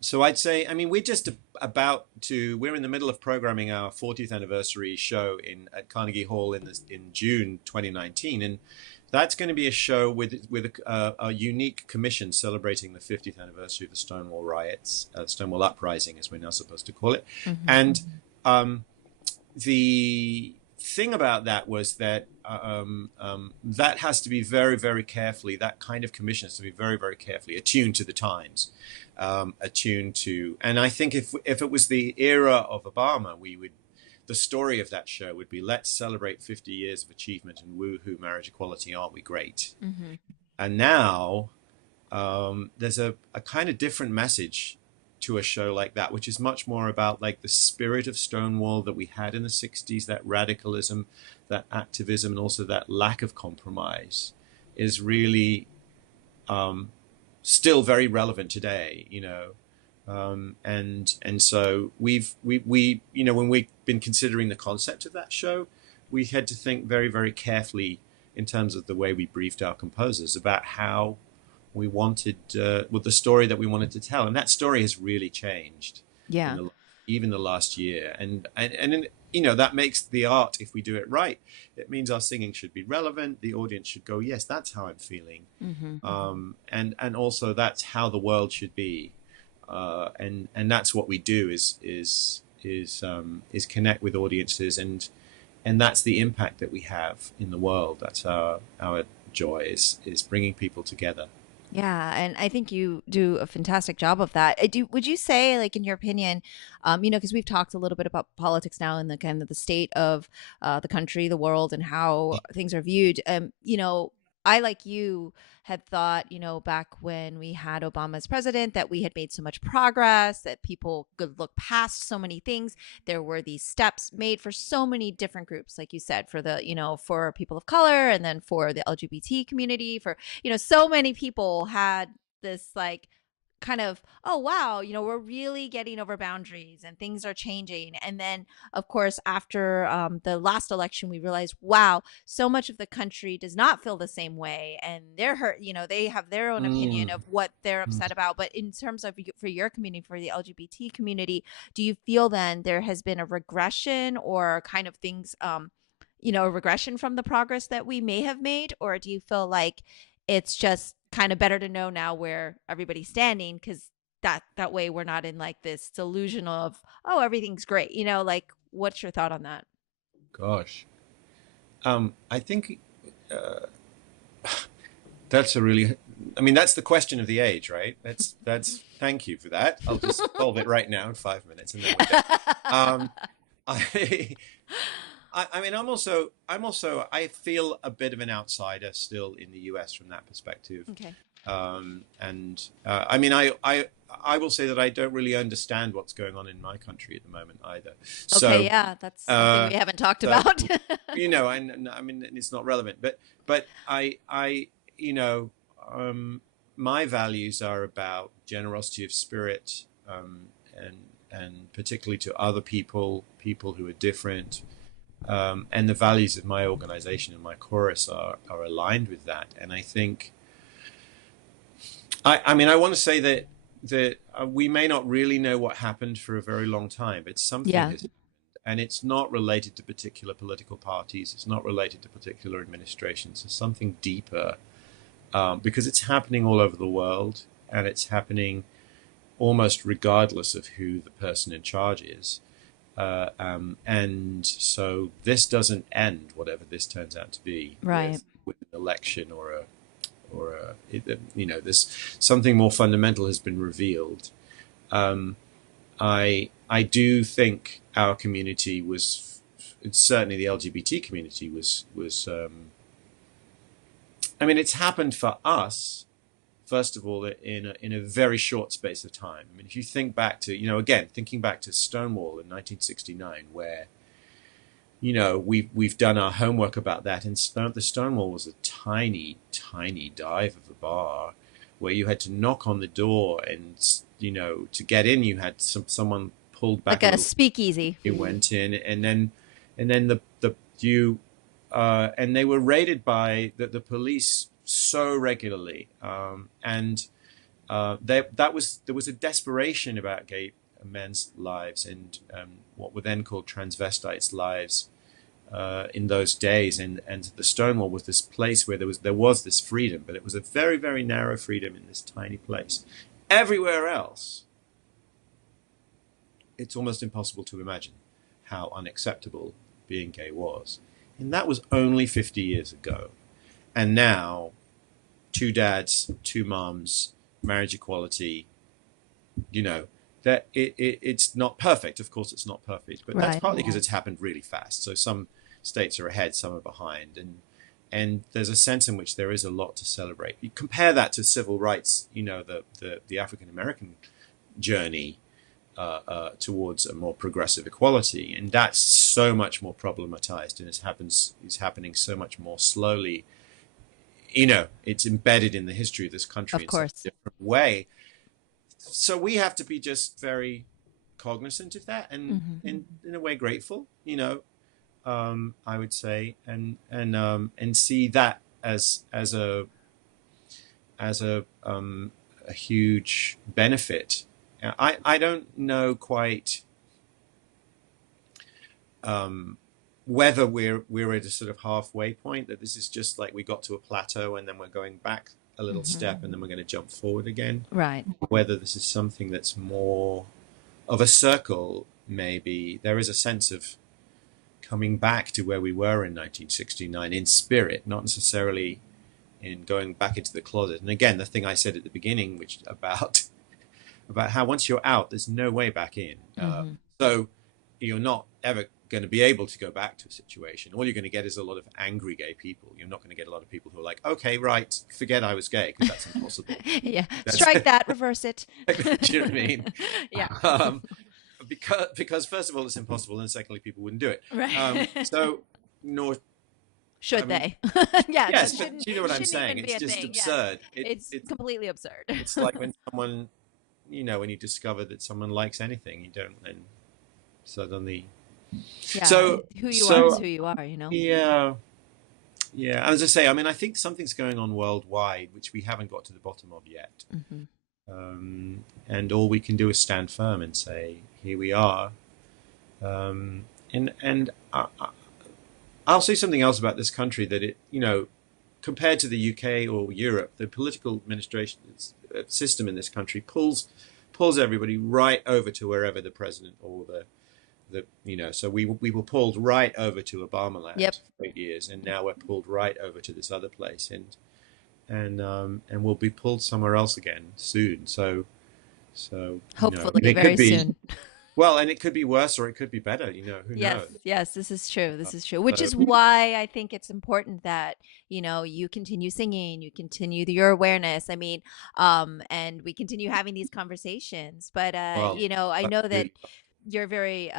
So I'd say, I mean, we're in the middle of programming our 40th anniversary show at Carnegie Hall in June 2019, and that's going to be a show with a unique commission celebrating the 50th anniversary of the Stonewall riots, Stonewall Uprising, as we're now supposed to call it, Hmm. and um, the thing about that was that that has to be very, very carefully, that kind of commission has to be very, very carefully attuned to the times, attuned to, and I think if it was the era of Obama, the story of that show would be, let's celebrate 50 years of achievement and woohoo marriage equality, aren't we great? Hmm. And now there's a kind of different message to a show like that, which is much more about like the spirit of Stonewall that we had in the 60s, that radicalism, that activism, and also that lack of compromise is really still very relevant today, you know. And so we when we've been considering the concept of that show, we had to think very, very carefully in terms of the way we briefed our composers about how we wanted with the story that we wanted to tell, and that story has really changed in Yeah. the even the last year, and that makes the art, if we do it right, it means our singing should be relevant. The audience should go, yes, that's how I'm feeling, Hmm. and also that's how the world should be, and that's what we do is connect with audiences, and that's the impact that we have in the world. That's our joy is bringing people together. Yeah, and I think you do a fantastic job of that. Would you say, like, in your opinion, because we've talked a little bit about politics now and the kind of the state of the country, the world, and how things are viewed. I, like you, had thought, back when we had Obama as president, that we had made so much progress, that people could look past so many things. There were these steps made for so many different groups, like you said, for for people of color, and then for the LGBT community, for so many people had this like kind of, oh wow, we're really getting over boundaries and things are changing. And then of course after the last election we realized, wow, so much of the country does not feel the same way, and they're hurt, they have their own opinion Mm. of what they're upset about. But in terms of for your community, for the LGBT community, do you feel then there has been a regression, or kind of things a regression from the progress that we may have made? Or do you feel like it's just kind of better to know now where everybody's standing, because that way we're not in like this delusion of, oh, everything's great, like, what's your thought on that? Gosh. I think that's a really, I mean, that's the question of the age, right? Thank you for that. I'll just solve it right now in 5 minutes and then we're done. Um, I, I mean, I feel a bit of an outsider still in the US from that perspective. Okay. I mean, I will say that I don't really understand what's going on in my country at the moment either. Okay, So, yeah, that's something uh, we haven't talked so about. and I mean, it's not relevant, but you know, um, my values are about generosity of spirit, and particularly to other people, people who are different. And the values of my organization and my chorus are aligned with that. And I think, I mean, I want to say that we may not really know what happened for a very long time, but something Yeah, has, and it's not related to particular political parties. It's not related to particular administrations. It's something deeper, because it's happening all over the world, and it's happening almost regardless of who the person in charge is. And so this doesn't end, whatever this turns out to be, right. with an election this something more fundamental has been revealed. Um, I do think our community was, certainly the LGBT community was. I mean, it's happened for us, first of all, in a very short space of time. I mean, if you think back to, again, thinking back to Stonewall in 1969, where, we've done our homework about that, and the Stonewall was a tiny, tiny dive of a bar, where you had to knock on the door, and to get in, you had someone pulled back Like a a little. speakeasy. You went in, and then the you and they were raided by the police so regularly, and there was a desperation about gay men's lives, and what were then called transvestites' lives, in those days, and the Stonewall was this place where there was this freedom, but it was a very, very narrow freedom in this tiny place. Everywhere else, it's almost impossible to imagine how unacceptable being gay was, and that was only 50 years ago. And now, two dads, two moms, marriage equality, that it's not perfect. Of course, it's not perfect, but that's Right. partly because it's happened really fast. So some states are ahead, some are behind, and there's a sense in which there is a lot to celebrate. You compare that to civil rights, the African American journey, towards a more progressive equality, and that's so much more problematized, and it's happening so much more slowly. It's embedded in the history of this country Of in such a course. different way. So we have to be just very cognizant of that, and Hmm. in a way grateful, I would say, and see that as a huge benefit. I don't know quite, whether we're at a sort of halfway point, that this is just like we got to a plateau and then we're going back a little step and then we're going to jump forward again. Right. Whether this is something that's more of a circle, maybe there is a sense of coming back to where we were in 1969 in spirit, not necessarily in going back into the closet. And again, the thing I said at the beginning, which about how once you're out, there's no way back in. So you're not ever going to be able to go back to a situation. All you're going to get is a lot of angry gay people. You're not going to get a lot of people who are like, okay, right, forget I was gay, because that's impossible. Yeah. That's, Strike that, reverse it. do you know what I mean? Yeah. Because first of all, it's impossible, and secondly, people wouldn't do it. Right. So, nor I Should mean, they? Yeah, that yes, but shouldn't you know what I'm shouldn't saying. even be It's a just thing. Yes. absurd. It's completely absurd. It's like when someone, when you discover that someone likes anything, you don't then suddenly. Yeah. So, Who you are is so who you are, you know? yeah, yeah. As I say, I mean, I think something's going on worldwide which we haven't got to the bottom of yet. And all we can do is stand firm and say, here we are. And I'll say something else about this country, that it, compared to the UK or Europe, the political administration system in this country pulls everybody right over to wherever the president or so we were pulled right over to Obama land. Yep. For 8 years, and now we're pulled right over to this other place, and we'll be pulled somewhere else again soon. So Hopefully it very could be, soon. Well, and it could be worse or it could be better. Who Yes, knows? yes, this is true. Uh, This is true. Which so is why I think it's important that, you continue singing, you continue your awareness. I mean, and we continue having these conversations. But well, I that's know that really you're very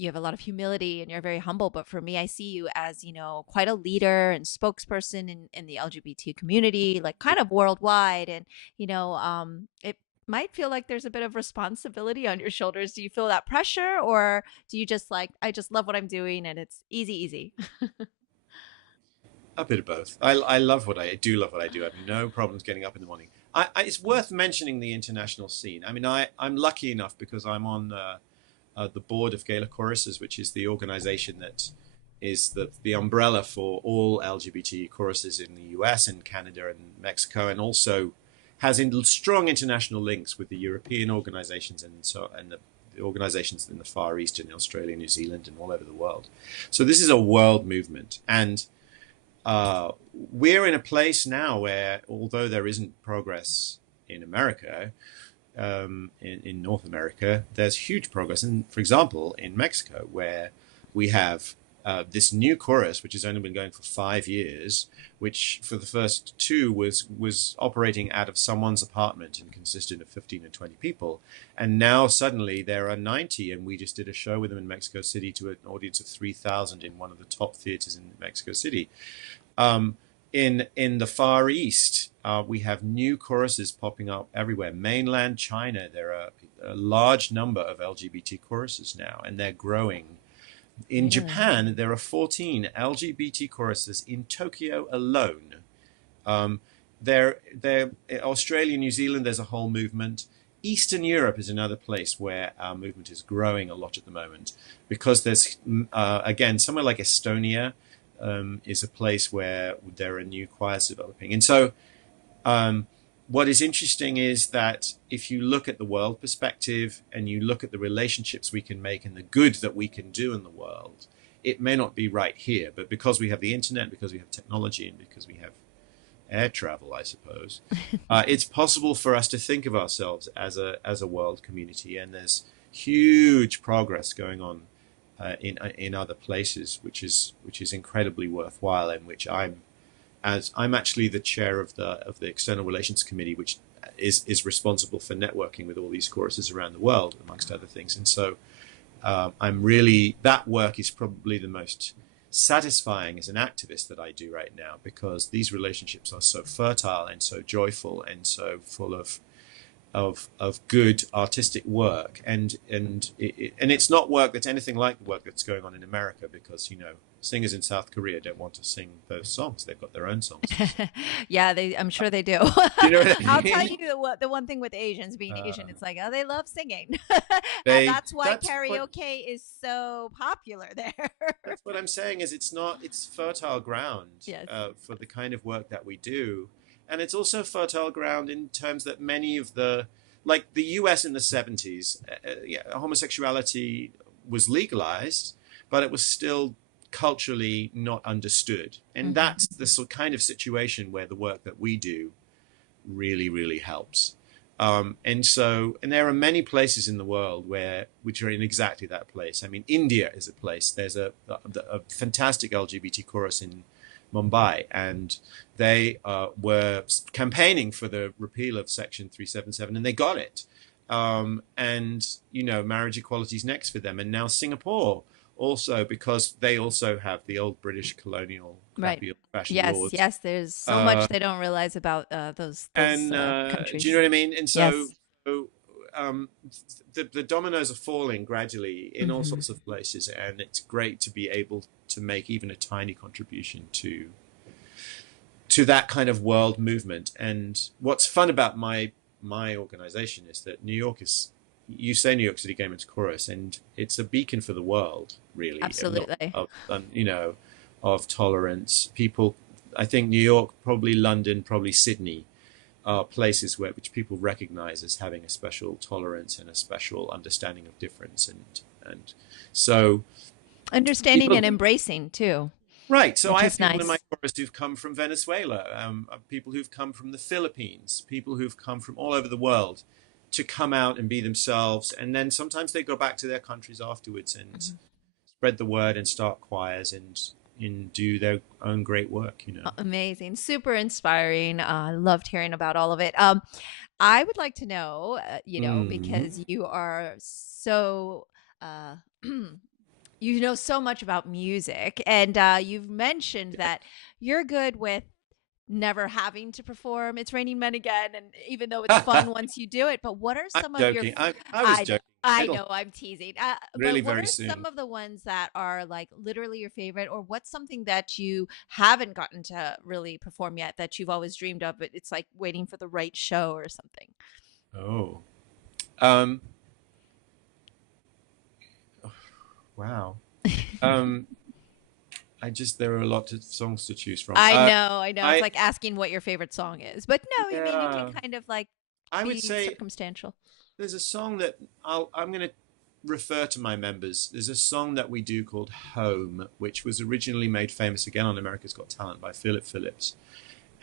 you have a lot of humility and you're very humble, but for me, I see you as, quite a leader and spokesperson in the LGBT community, like kind of worldwide. And, it might feel like there's a bit of responsibility on your shoulders. Do you feel that pressure, or do you just like, I just love what I'm doing and it's easy, easy? a bit of both. I love what I do. Love what I do. I have no problems getting up in the morning. It's worth mentioning the international scene. I mean, I'm lucky enough because I'm on the board of Gala Choruses, which is the organization that is the umbrella for all LGBT choruses in the US and Canada and Mexico, and also has strong international links with the European organizations and the organizations in the Far East in Australia, New Zealand, and all over the world. So this is a world movement, and we're in a place now where, although there isn't progress in America, in North America, there's huge progress. And for example, in Mexico, where we have this new chorus, which has only been going for 5 years, which for the first two was operating out of someone's apartment and consisted of 15 and 20 people. And now suddenly there are 90, and we just did a show with them in Mexico City to an audience of 3,000 in one of the top theaters in Mexico City. In the Far East, we have new choruses popping up everywhere. Mainland China, there are a large number of LGBT choruses now, and they're growing. In Really? Japan, there are 14 LGBT choruses in Tokyo alone. Australia, New Zealand, there's a whole movement. Eastern Europe is another place where our movement is growing a lot at the moment, because there's, again, somewhere like Estonia is a place where there are new choirs developing. And so what is interesting is that if you look at the world perspective and you look at the relationships we can make and the good that we can do in the world, it may not be right here, but because we have the internet, because we have technology, and because we have air travel, I suppose, it's possible for us to think of ourselves as a world community. And there's huge progress going on in other places, which is incredibly worthwhile, and which I'm actually the chair of the External Relations Committee, which is responsible for networking with all these choruses around the world, amongst other things. And so that work is probably the most satisfying as an activist that I do right now, because these relationships are so fertile and so joyful and so full of good artistic work, and it's not work that's anything like the work that's going on in America, because singers in South Korea don't want to sing those songs. They've got their own songs. Yeah, I'm sure they do. You know what I I'll tell mean? you the one thing with Asians, being Asian, it's like, oh, they love singing. And They that's why that's what karaoke is so popular there. that's what I'm saying is it's fertile ground Yes. for the kind of work that we do, and it's also fertile ground in terms that many of like the U.S. in the 70s, yeah, homosexuality was legalized, but it was still culturally not understood, and Hmm. that's the kind of situation where the work that we do really, really helps. And there are many places in the world which are in exactly that place. I mean, India is a place. There's a fantastic LGBT chorus in Mumbai, and they were campaigning for the repeal of Section 377, and they got it. And marriage equality is next for them. And now Singapore also, because they also have the old British colonial Right. crappy old-fashioned Yes, laws. yes. There's so much Uh, they don't realize about those and do you know countries. what I mean? And Yes. so um, the dominoes are falling gradually in all Hmm. sorts of places, and it's great to be able to make even a tiny contribution to that kind of world movement. And what's fun about my organization is that New York is, you say New York City Gay Men's Chorus, and it's a beacon for the world, really, Absolutely. of tolerance. People, I think New York, probably London, probably Sydney, are places which people recognize as having a special tolerance and a special understanding of difference, and so Understanding people. and embracing too, Right. So which I have is people in my nice. chorus who've come from Venezuela, people who've come from the Philippines, people who've come from all over the world. to come out and be themselves, and then sometimes they go back to their countries afterwards and Mhm. spread the word and start choirs and do their own great work, you know. Amazing, super inspiring. I loved hearing about all of it. I would like to know, Mm. because you are so, uh, you know so much about music, and you've mentioned that you're good with never having to perform It's Raining Men Again, and even though it's fun once you do it, but what are I'm some of your joking. I was I know, joking. I It'll know, I'm teasing. really But what very are some soon. of the ones that are like literally your favorite, or what's something that you haven't gotten to really perform yet that you've always dreamed of, but it's like waiting for the right show or something? Oh. Um, wow. Um, there are a lot of songs to choose from. I know, I know. It's I, like asking what your favorite song is, but no, I mean, it can yeah, kind of like I would be say circumstantial. there's a song that I'm going to refer to my members. There's a song that we do called Home, which was originally made famous again on America's Got Talent by Philip Phillips.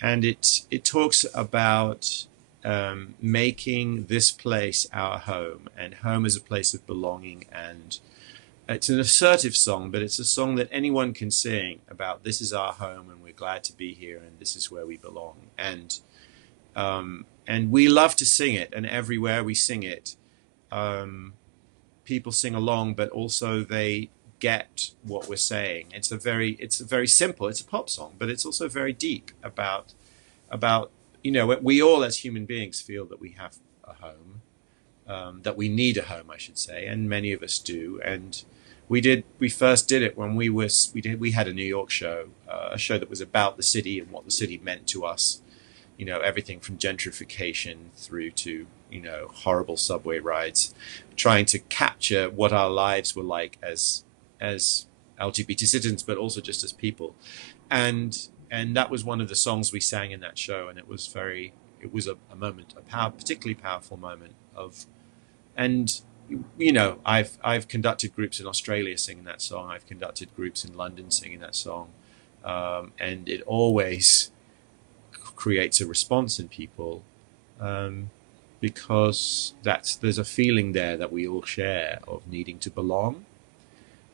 And it talks about making this place our home, and home is a place of belonging. And it's an assertive song, but it's a song that anyone can sing about this is our home, and we're glad to be here, and this is where we belong. And we love to sing it, and everywhere we sing it, um, people sing along, but also they get what we're saying. It's a very simple. It's a pop song, but it's also very deep about we all as human beings feel that we have a home, that we need a home, I should say, and many of us do. And we first did it when we had a New York show, a show that was about the city and what the city meant to us. Everything from gentrification through to horrible subway rides, trying to capture what our lives were like as LGBT citizens, but also just as people. And that was one of the songs we sang in that show, and it was a moment, particularly powerful moment of. And I've conducted groups in Australia singing that song. I've conducted groups in London singing that song, and it always creates a response in people, because there's a feeling there that we all share of needing to belong,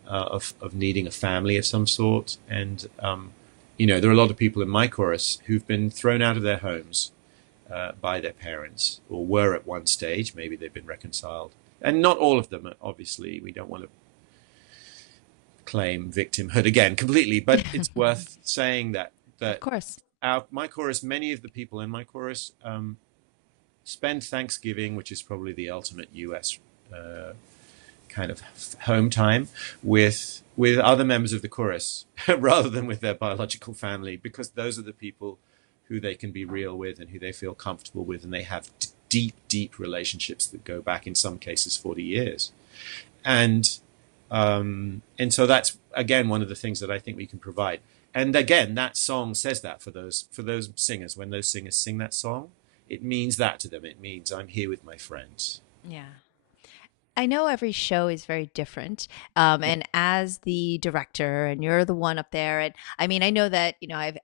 of needing a family of some sort. And there are a lot of people in my chorus who've been thrown out of their homes by their parents, or were at one stage. Maybe they've been reconciled, and not all of them. Obviously, we don't want to claim victimhood again completely, but it's worth saying that Of course. my chorus, many of the people in my chorus, spend Thanksgiving, which is probably the ultimate US kind of home time, with other members of the chorus rather than with their biological family, because those are the people who they can be real with and who they feel comfortable with, and they have deep relationships that go back in some cases 40 years. And so that's again one of the things that I think we can provide. And again, that song says that for those singers, when those singers sing that song, it means that to them. It means I'm here with my friends. Yeah. I know every show is very different. Yeah. And as the director, and you're the one up there, and I mean, I know that,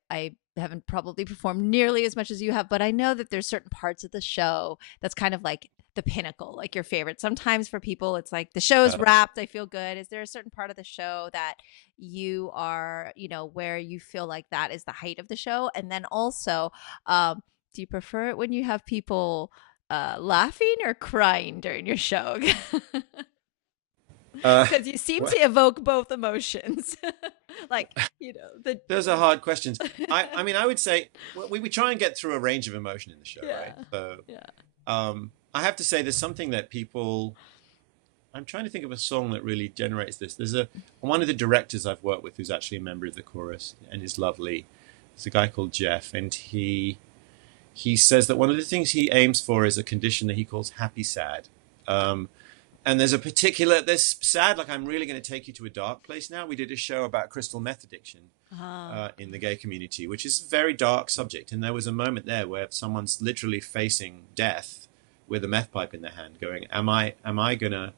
I haven't probably performed nearly as much as you have, but I know that there's certain parts of the show that's kind of like the pinnacle, like your favorite. Sometimes for people, it's like the show's Uh, wrapped, I feel good. Is there a certain part of the show that you are, where you feel like that is the height of the show? And then also, do you prefer it when you have people laughing or crying during your show? uh, Because you seem well, to evoke both emotions. Like, the those are hard questions. I mean, I would say we try and get through a range of emotion in the show, right? yeah, So yeah. I have to say, there's something that people. I'm trying to think of a song that really generates this. There's one of the directors I've worked with who's actually a member of the chorus and is lovely. It's a guy called Jeff, and he says that one of the things he aims for is a condition that he calls happy sad. And there's sad, like I'm really going to take you to a dark place now. We did a show about crystal meth addiction Ah, in the gay community, which is a very dark subject. And there was a moment there where someone's literally facing death with a meth pipe in their hand, going, am I going to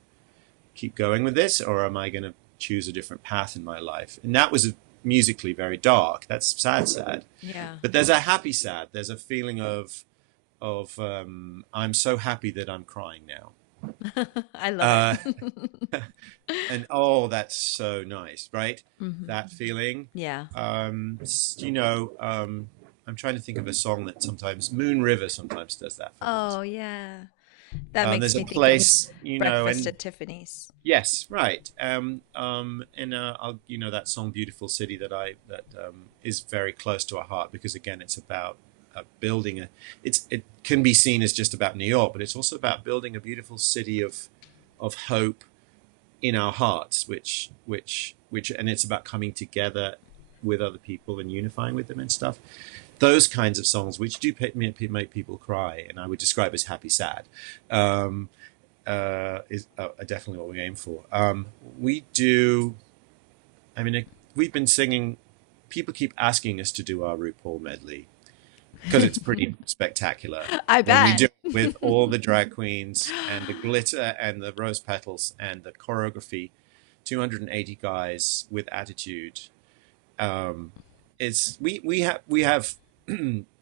keep going with this, or am I going to choose a different path in my life? And that was musically very dark. That's sad. yeah. But there's a happy sad. There's a feeling of I'm so happy that I'm crying now. I love it. Uh, and oh, that's so nice, right? Hmm. That feeling. Yeah. You know, I'm trying to think of a song that sometimes Moon River sometimes does that for me. Oh, yeah. That makes There's a me think of place, you know, Breakfast and at Tiffany's. yes, right. And I'll, that song "Beautiful City" that is very close to our heart because again, it's about building a. It can be seen as just about New York, but it's also about building a beautiful city of hope in our hearts, and it's about coming together with other people and unifying with them and stuff. Those kinds of songs, which do make people cry, and I would describe as happy sad. Um, is definitely what we aim for. We do. I mean, we've been singing. People keep asking us to do our RuPaul medley because it's pretty spectacular I when we bet. do it with all the drag queens and the glitter and the rose petals and the choreography. 280 guys with attitude. Um, it's we have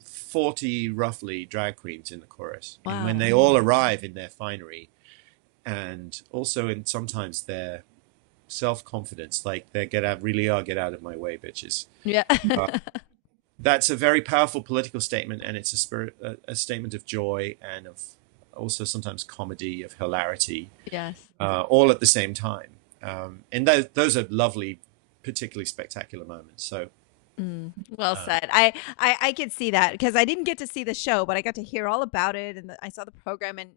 40 roughly drag queens in the chorus, and when Wow. they all arrive in their finery and also in sometimes their self-confidence, like they get out of my way bitches. Yeah. uh, that's a very powerful political statement, and it's a statement of joy and of also sometimes comedy, of hilarity, Yes. all at the same time. And those are lovely, particularly spectacular moments. So Well uh, said. I could see that because I didn't get to see the show, but I got to hear all about it, and I saw the program, and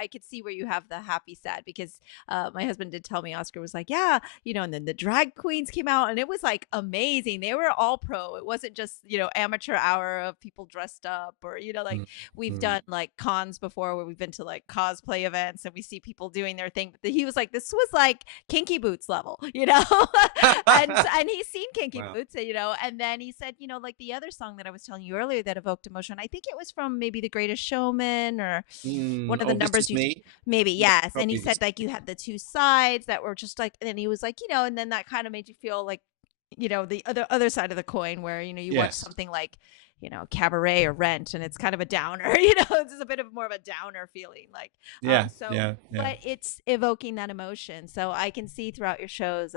I could see where you have the happy sad because my husband did tell me Oscar was like, yeah, and then the drag queens came out, and it was like amazing. They were all pro. It wasn't just amateur hour of people dressed up, or like mm, we've mm. done like cons before where we've been to like cosplay events and we see people doing their thing. But he was like, this was like Kinky Boots level, and he's seen Kinky Wow. Boots, and then he said, like the other song that I was telling you earlier that evoked emotion. I think it was from maybe The Greatest Showman or one of the Oh, this numbers is you me. maybe, Yeah, yes. And he probably said this. like you had the two sides that were just like, and then he was like, and then that kind of made you feel like the other side of the coin where you watch Yes. something like Cabaret or Rent, and it's kind of a downer. It's just a bit of more of a downer feeling, like Yeah. so Yeah. Yeah. but it's evoking that emotion, so I can see throughout your shows,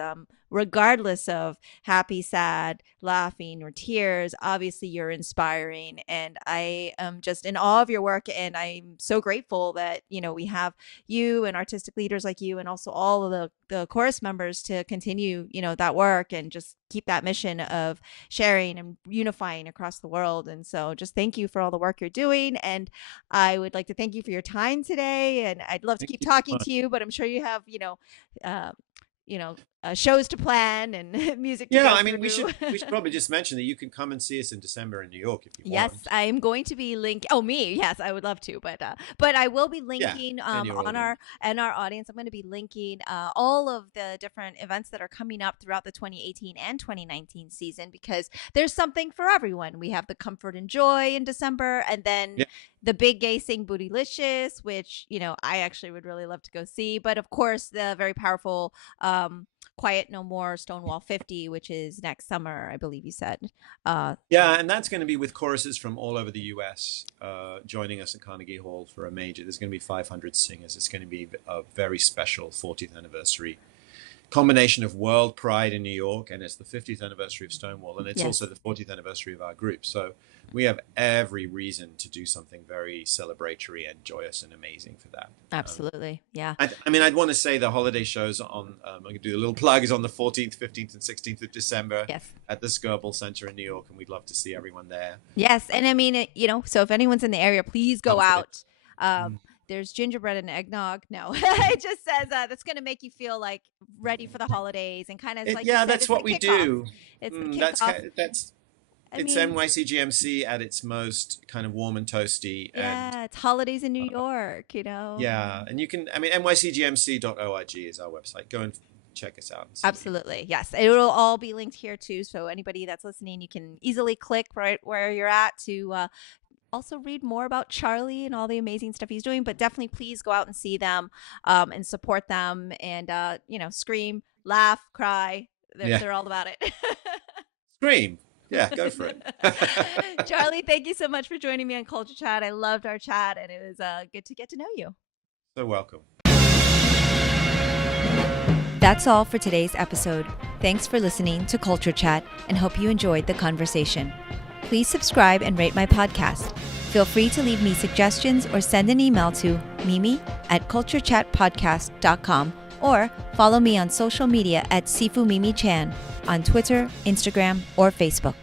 regardless of happy, sad, laughing, or tears, obviously you're inspiring, and I am just in awe of your work, and I'm so grateful that we have you and artistic leaders like you, and also all of the chorus members to continue that work and just keep that mission of sharing and unifying across the world. And so just thank you for all the work you're doing, and I would like to thank you for your time today, and I'd love to Thank keep you so talking much. to you, but I'm sure you have uh, you know shows to plan and music to Yeah, go I mean, we through. should we should probably just mention that you can come and see us in December in New York if you Yes, want. I'm going to be link. Oh, me. Yes, I would love to, but I will be Yeah, linking and your on audience. our audience. I'm going to be linking all of the different events that are coming up throughout the 2018 and 2019 season because there's something for everyone. We have the Comfort and Joy in December, and then Yeah, the Big Gay Sing Bootylicious, which I actually would really love to go see. But of course, the very powerful Quiet No More Stonewall 50, which is next summer, I believe you said. Uh, yeah, and that's going to be with choruses from all over the U.S. Joining us at Carnegie Hall for a major. There's going to be 500 singers. It's going to be a very special 40th anniversary combination of world pride in New York, and it's the 50th anniversary of Stonewall, and it's also yes. the 40th anniversary of our group. So we have every reason to do something very celebratory and joyous and amazing for that. Absolutely. Yeah. I mean, I'd want to say the holiday shows on, I could do a little plug, is on the 14th, 15th, and 16th of December Yes. at the Skirball Center in New York, and we'd love to see everyone there. Yes. And I mean, so if anyone's in the area, please go Come for it. out. Mm. There's gingerbread and eggnog. No, it just says that's going to make you feel like ready for the holidays and kind of, like you Yeah, said, that's it's the what we kickoff. do. It's the That's kickoff. that's I it's mean, NYC GMC at its most kind of warm and toasty, and yeah, it's holidays in New York. yeah, and you can. I mean, nycgmc.org is our website. Go and check us out and see what you. Absolutely. Yes. It will all be linked here too. So anybody that's listening, you can easily click right where you're at to also read more about Charlie and all the amazing stuff he's doing. But definitely please go out and see them and support them and, scream, laugh, cry. They're, Yeah, they're all about it. scream. Yeah, go for it. Charlie, thank you so much for joining me on Culture Chat. I loved our chat, and it was good to get to know you. So welcome. That's all for today's episode. Thanks for listening to Culture Chat, and hope you enjoyed the conversation. Please subscribe and rate my podcast. Feel free to leave me suggestions or send an email to mimi@culturechatpodcast.com or follow me on social media at Sifu Mimi Chan on Twitter, Instagram, or Facebook.